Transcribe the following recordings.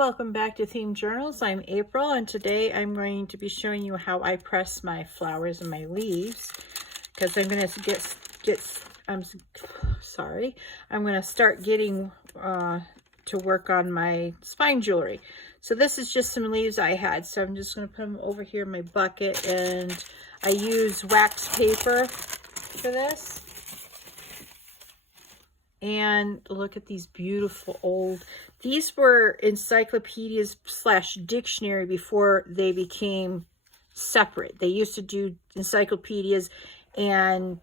Welcome back to Theme Journals. I'm April, and today I'm going to be showing you how I press my flowers and my leaves, because I'm going to I'm going to start getting to work on my spine jewelry. So this is just some leaves I had, so I'm just going to put them over here in my bucket, and I use wax paper for this. And look at these beautiful old, these were encyclopedias slash dictionary before they became separate. They used to do encyclopedias and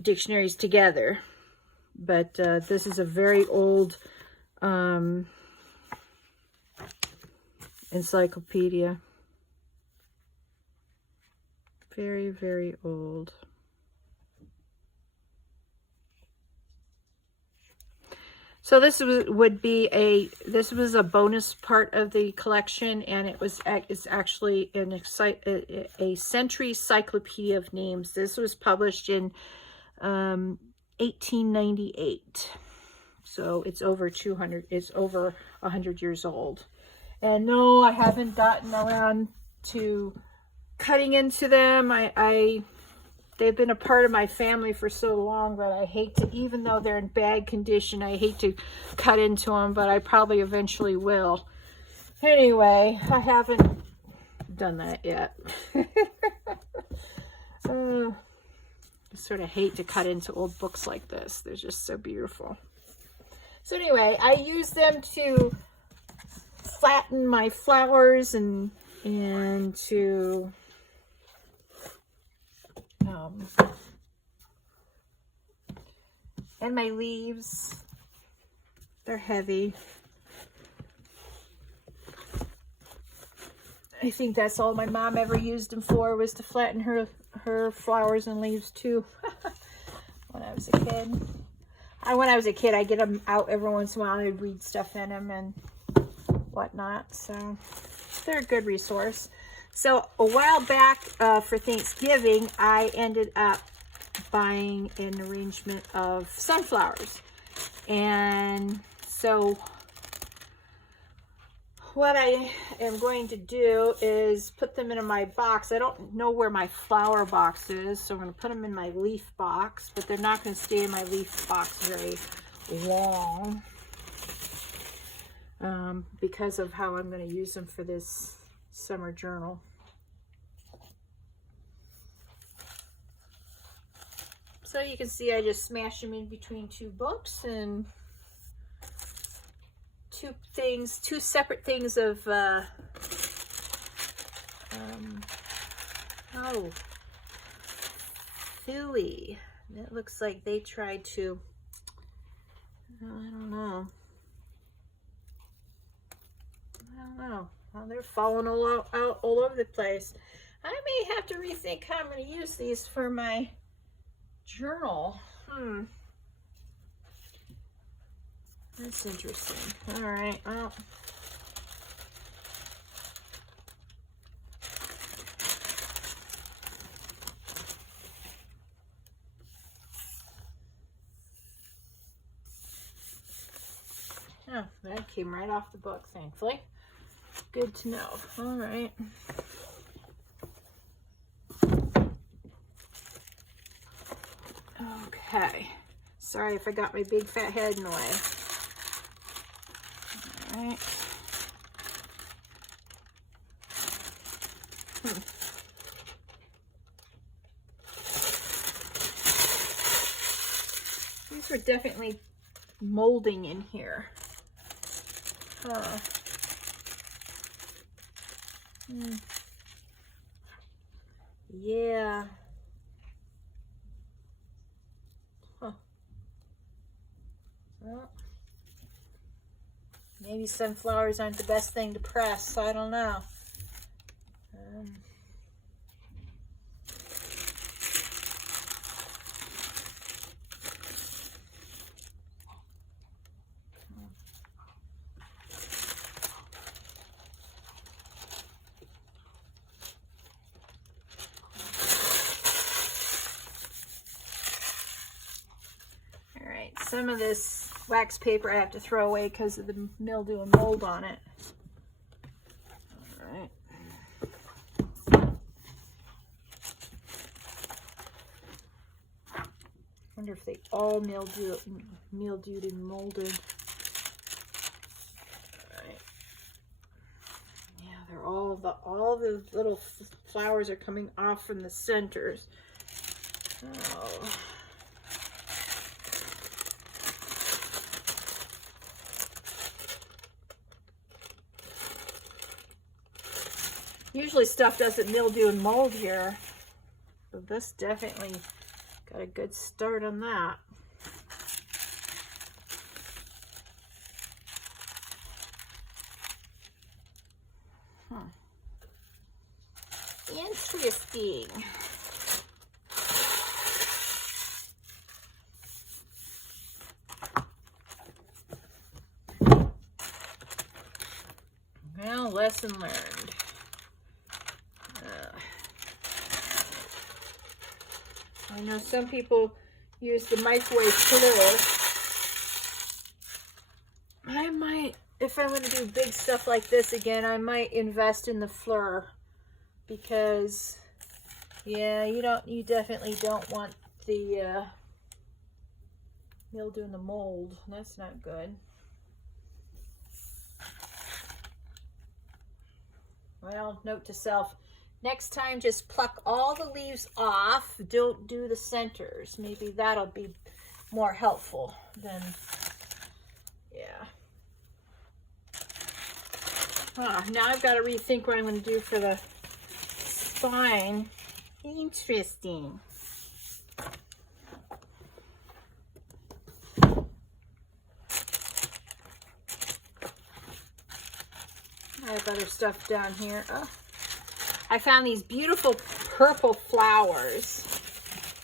dictionaries together. But this is a very old encyclopedia. Very, very old. So this was a bonus part of the collection, and it's actually a century cyclopedia of names. This was published in 1898, so it's over 200. It's over 100 years old. And no, I haven't gotten around to cutting into them. They've been a part of my family for so long that I hate to, even though they're in bad condition, I hate to cut into them, but I probably eventually will. Anyway, I haven't done that yet. I sort of hate to cut into old books like this. They're just so beautiful. So anyway, I use them to flatten my flowers and to and my leaves. They're heavy. I think that's all my mom ever used them for, was to flatten her flowers and leaves too. When I was a kid. When I was a kid, I'd get them out every once in a while and I'd read stuff in them and whatnot. So they're a good resource. So a while back for Thanksgiving, I ended up buying an arrangement of sunflowers. And so what I am going to do is put them in my box. I don't know where my flower box is, so I'm going to put them in my leaf box, but they're not going to stay in my leaf box very long because of how I'm going to use them for this summer journal. So you can see I just smash them in between two books, and two separate things of Philly. It looks like they tried to, I don't know. Well, they're falling all over the place. I may have to rethink how I'm going to use these for my journal. That's interesting. All right. Well, oh, that came right off the book, thankfully. Good to know. All right. Okay. Sorry if I got my big fat head in the way. All right. These were definitely molding in here. Huh. Yeah. Huh. Well, maybe sunflowers aren't the best thing to press. I don't know. Some of this wax paper I have to throw away because of the mildew and mold on it. All right. Wonder if they all mildewed and molded. All right. Yeah, they're all the little flowers are coming off from the centers. Oh. Usually stuff doesn't mildew and mold here, but this definitely got a good start on that. Interesting. Well, lesson learned. I know some people use the microwave fleur. I might, if I'm going to do big stuff like this again, I might invest in the fleur, because yeah, you definitely don't want the mildew in the mold. That's not good. Well, note to self, next time just pluck all the leaves off. Don't do the centers. Maybe that'll be more helpful than, yeah. Now I've got to rethink what I'm going to do for the spine. Interesting. I have other stuff down here. Oh. I found these beautiful purple flowers,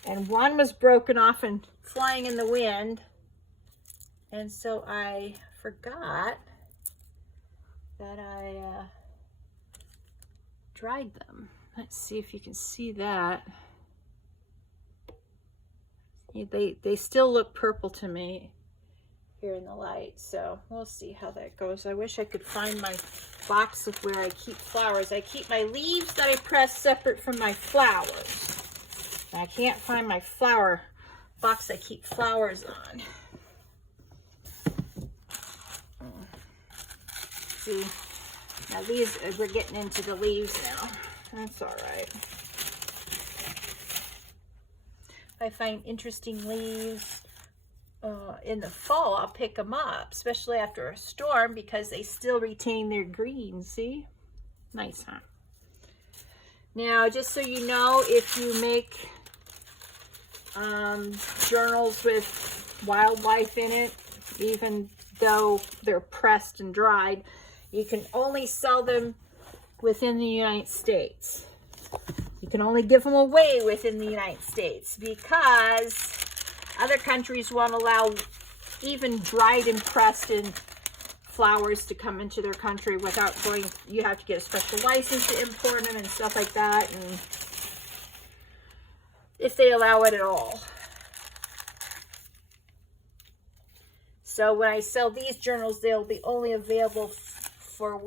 and one was broken off and flying in the wind, and so I forgot that I dried them. Let's see if you can see that. They still look purple to me here in the light, so we'll see how that goes. I wish I could find my box of where I keep flowers. I keep my leaves that I press separate from my flowers. And I can't find my flower box I keep flowers on. See, now these, we're getting into the leaves now. That's all right. If I find interesting leaves in the fall, I'll pick them up, especially after a storm, because they still retain their green. See? Nice, huh? Now, just so you know, if you make journals with wildlife in it, even though they're pressed and dried, you can only sell them within the United States. You can only give them away within the United States, because other countries won't allow even dried and pressed in flowers to come into their country without going, you have to get a special license to import them and stuff like that, and if they allow it at all. So when I sell these journals, they'll be only available for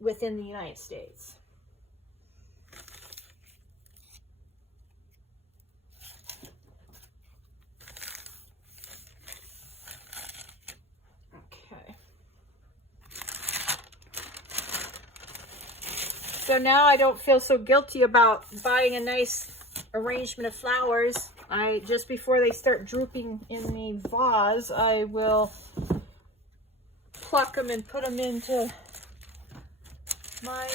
within the United States. So now I don't feel so guilty about buying a nice arrangement of flowers. Just before they start drooping in the vase, I will pluck them and put them into my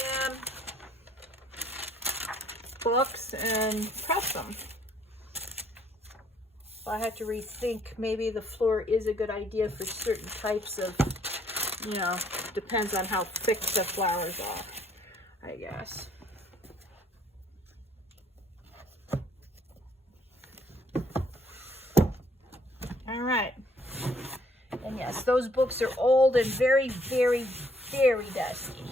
books and press them. So I have to rethink, maybe the fleur is a good idea for certain types of, depends on how thick the flowers are, I guess. All right. And yes, those books are old and very, very, very dusty.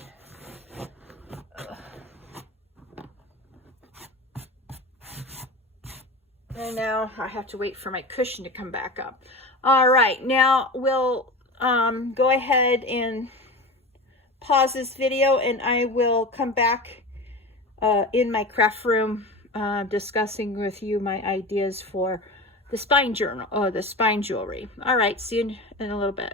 And now I have to wait for my cushion to come back up. All right, now we'll go ahead and pause this video, and I will come back in my craft room discussing with you my ideas for the spine journal, or the spine jewelry. All right, see you in a little bit.